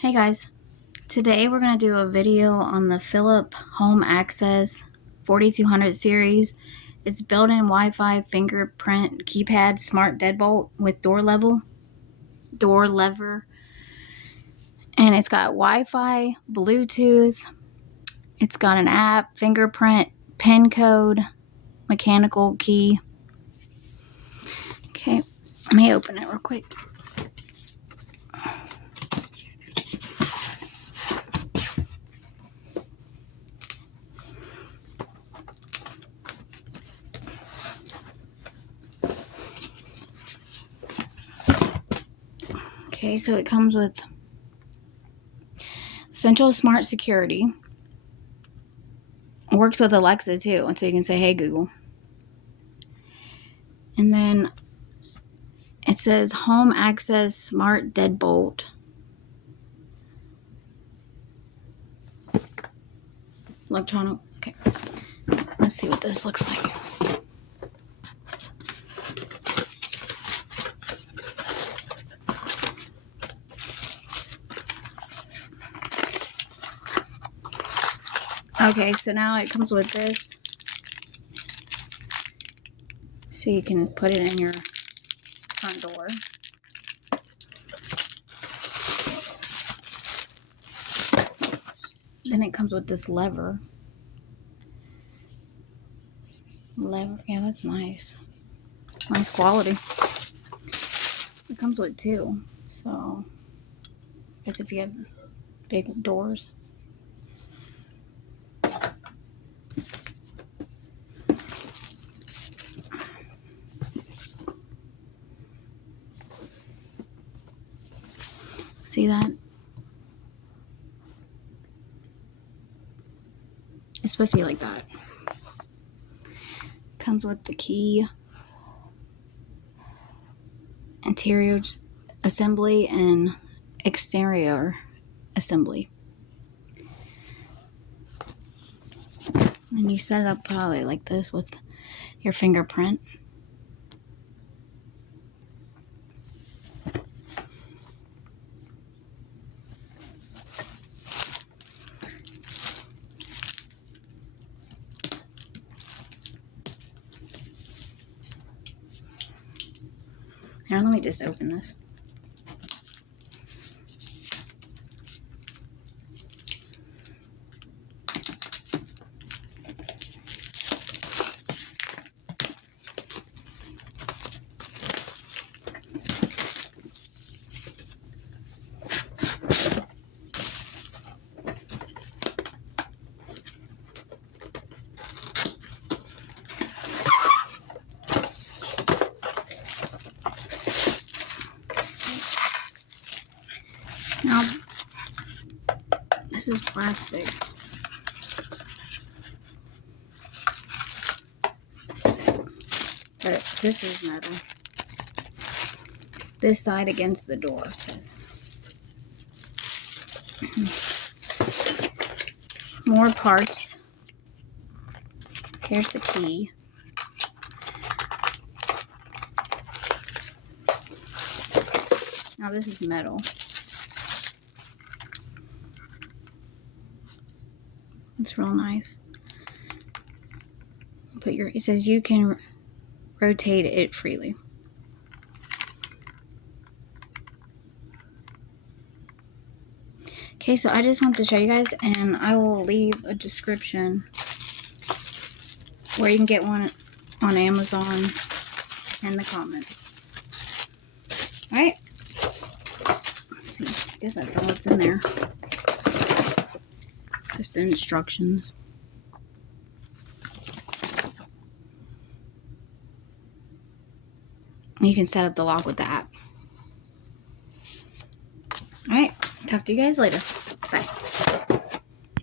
Hey guys, today we're going to do a video on the Philips Home Access 4200 series. It's built-in Wi-Fi fingerprint keypad smart deadbolt with door lever, and it's got Wi-Fi, Bluetooth, it's got an app, fingerprint, pin code, mechanical key. Okay, let me open it real quick. Okay, so it comes with Central Smart Security. It works with Alexa too, and so you can say, "Hey Google." And then it says Home Access Smart Deadbolt. Electronic. Okay. Let's see what this looks like. Okay, so now it comes with this. So you can put it in your front door. Then it comes with this lever. Yeah, that's nice. Nice quality. It comes with two. So, I guess if you have big doors. See that? It's supposed to be like that. Comes with the key, interior assembly, and exterior assembly. And you set it up probably like this with your fingerprint. Here, let me just open this. Now, this is plastic. But this is metal. This side against the door, it says. More parts. Here's the key. Now this is metal. It's real nice. It says you can rotate it freely. Okay, so I just want to show you guys, and I will leave a description where you can get one on Amazon in the comments. Alright. I guess that's all that's in there. Just the instructions. You can set up the lock with the app. Alright, talk to you guys later. Bye.